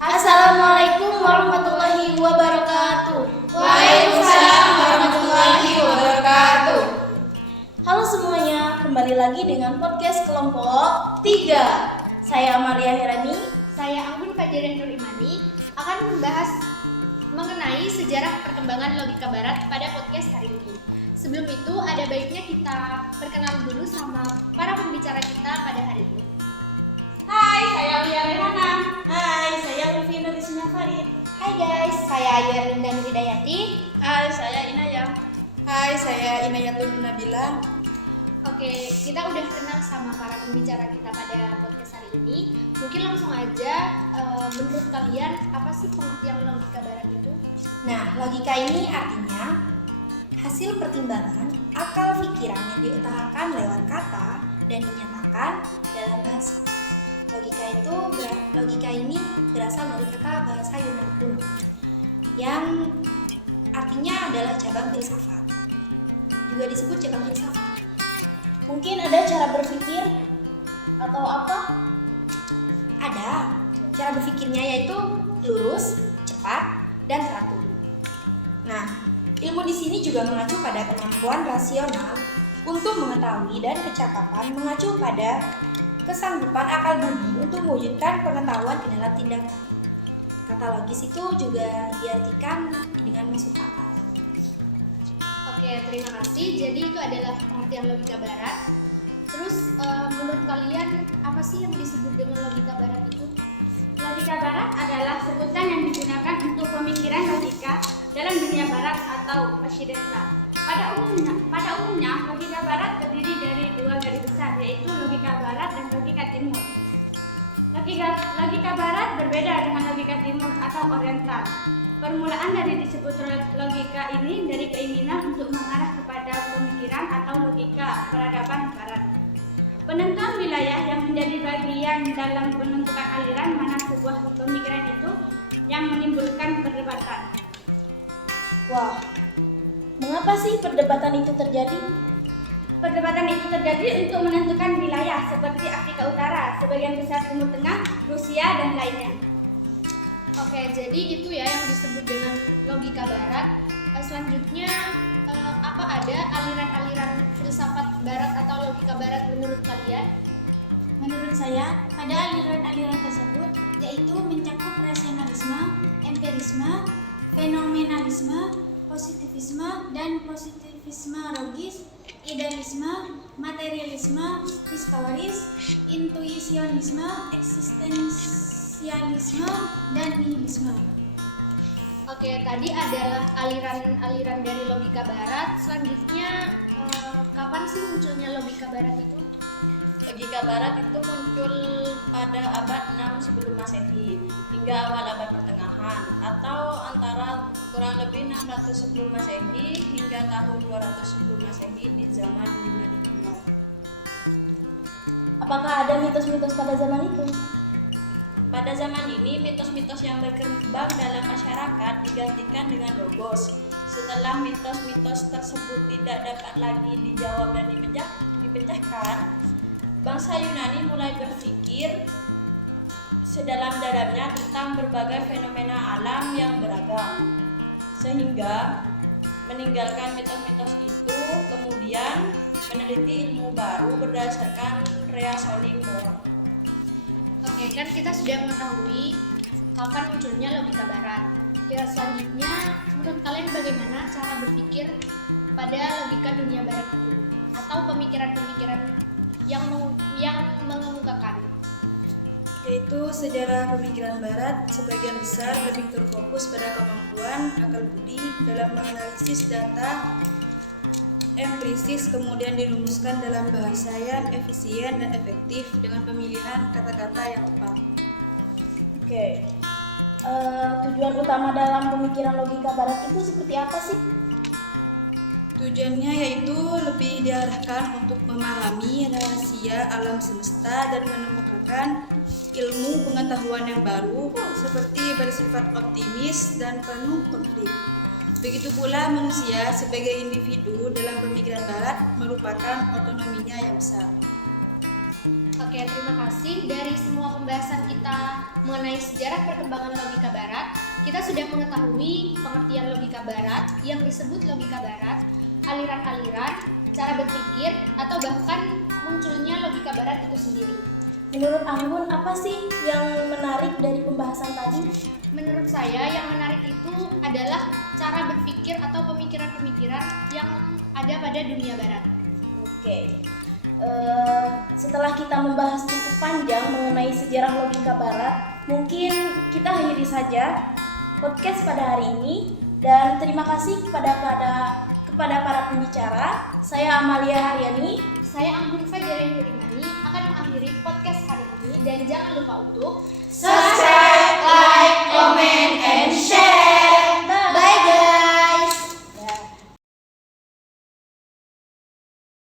Assalamualaikum warahmatullahi wabarakatuh. Waalaikumsalam warahmatullahi wabarakatuh. Halo semuanya, kembali lagi dengan podcast kelompok 3. Saya Amalia Herani. Saya Anggun Fajaran Nur Imani akan membahas mengenai sejarah perkembangan logika barat pada podcast hari ini. Sebelum itu, ada baiknya kita perkenalan dulu sama para pembicara kita pada hari ini. Hai, saya Lia Rehana. Hai, saya Rufina Risma Farid. Hai guys, saya Ayu Erlinda Hidayati. Hai, saya Inaya. Hai, saya Inayatul Nabila. Oke, kita udah kenal sama para pembicara kita pada podcast hari ini. Mungkin langsung aja, menurut kalian apa sih pengertian logika barat itu? Nah, logika ini artinya hasil pertimbangan akal pikiran yang diutarakan lewat kata dan dinyatakan dalam bahasa. Logika ini berasal dari kata bahasa Yunani kuno yang artinya adalah cabang filsafat. Juga disebut cabang filsafat. Mungkin ada cara berpikir atau apa? Ada. Cara berpikirnya yaitu lurus, cepat, dan teratur. Nah, ilmu di sini juga mengacu pada kemampuan rasional untuk mengetahui dan kecakapan mengacu pada kesanggupan akal budi untuk mewujudkan pengetahuan ke dalam tindakan. Kata logis itu juga diartikan dengan masuk akal. Oke, terima kasih. Jadi itu adalah pengertian logika barat. Terus menurut kalian apa sih yang disebut dengan logika barat itu? Logika barat adalah sebutan yang digunakan untuk pemikiran logika dalam dunia barat atau Occidental. Pada umumnya, logika barat terdiri dari dua garis besar, yaitu logika barat dan logika timur. Logika barat berbeda dengan logika timur atau oriental. Permulaan dari disebut logika ini dari keinginan untuk mengarah kepada pemikiran atau logika peradaban barat. Penentuan wilayah yang menjadi bagian dalam penentuan aliran mana sebuah pemikiran itu yang menimbulkan perdebatan. Wah, mengapa sih perdebatan itu terjadi? Perdebatan itu terjadi untuk menentukan wilayah seperti Afrika Utara, sebagian besar Timur Tengah, Rusia, dan lainnya. Oke, jadi itu ya yang disebut dengan logika barat. Selanjutnya, apa ada aliran-aliran filsafat barat atau logika barat menurut kalian? Menurut saya, pada aliran-aliran tersebut yaitu mencakup rasionalisme, empirisme, fenomenalisme, positivisme dan positivisme logis, idealisme, materialisme, historis, intuisionisme, eksistensialisme, dan nihilisme. Oke, tadi adalah aliran-aliran dari logika barat. Selanjutnya, kapan sih munculnya logika barat itu? Logika barat itu muncul pada abad 6 sebelum Masehi hingga awal abad pertengahan atau antara kurang lebih 600 sebelum Masehi hingga tahun 200 sebelum Masehi di zaman Yunani kuno. Apakah ada mitos-mitos pada zaman itu? Pada zaman ini, mitos-mitos yang berkembang dalam masyarakat digantikan dengan logos. Setelah mitos-mitos tersebut tidak dapat lagi dijawab dan dipecahkan, bangsa Yunani mulai berpikir sedalam-dalamnya tentang berbagai fenomena alam yang beragam, sehingga meninggalkan mitos-mitos itu, kemudian meneliti ilmu baru berdasarkan reasoning moral. Oke, kan kita sudah mengetahui kapan munculnya logika barat. Ya, selanjutnya, menurut kalian bagaimana cara berpikir pada logika dunia barat itu? Atau pemikiran-pemikiran yang mengemukakan? Yaitu sejarah pemikiran barat sebagian besar lebih terfokus pada kemampuan akal budi dalam menganalisis data empiris, kemudian dirumuskan dalam bahasa yang efisien dan efektif dengan pemilihan kata-kata yang tepat. Oke. Tujuan utama dalam pemikiran logika barat itu seperti apa sih? Tujuannya yaitu lebih diarahkan untuk memahami rahasia alam semesta dan menemukan ilmu pengetahuan yang baru seperti bersifat optimis dan penuh konflik. Begitu pula manusia sebagai individu dalam pemikiran barat merupakan otonominya yang besar. Oke, terima kasih. Dari semua pembahasan kita mengenai sejarah perkembangan logika barat, kita sudah mengetahui pengertian logika barat yang disebut logika barat, aliran-aliran, cara berpikir, atau bahkan munculnya logika barat itu sendiri. Menurut Anggun, apa sih yang menarik dari pembahasan tadi? Menurut saya yang menarik itu adalah cara berpikir atau pemikiran-pemikiran yang ada pada dunia barat. Oke. Setelah kita membahas cukup panjang mengenai sejarah logika barat, mungkin kita akhiri saja podcast pada hari ini, dan terima kasih kepada para pembicara. Saya Amalia Haryani. Saya Anggun Fajarin Hurimani akan mengakhiri podcast hari ini, dan jangan lupa untuk Subscribe